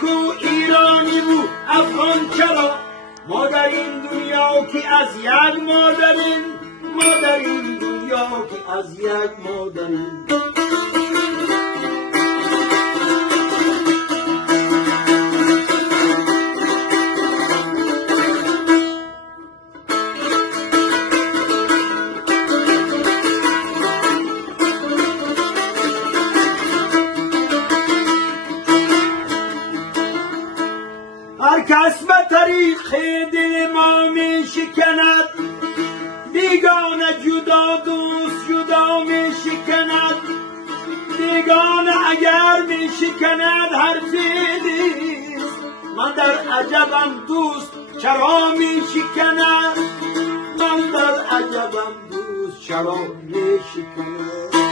کو ایرانی بود افغان چرا؟ ما در این دنیا که از یک مادریم، ما در این دنیا که از یک مادریم. هر کس به طریق دل ما می شکند، بیگانه جدا دوست جدا می شکند. بیگانه اگر می شکند حرف نیست، من در عجبم دوست چرا می شکند، من در عجبم دوست چرا می شکند.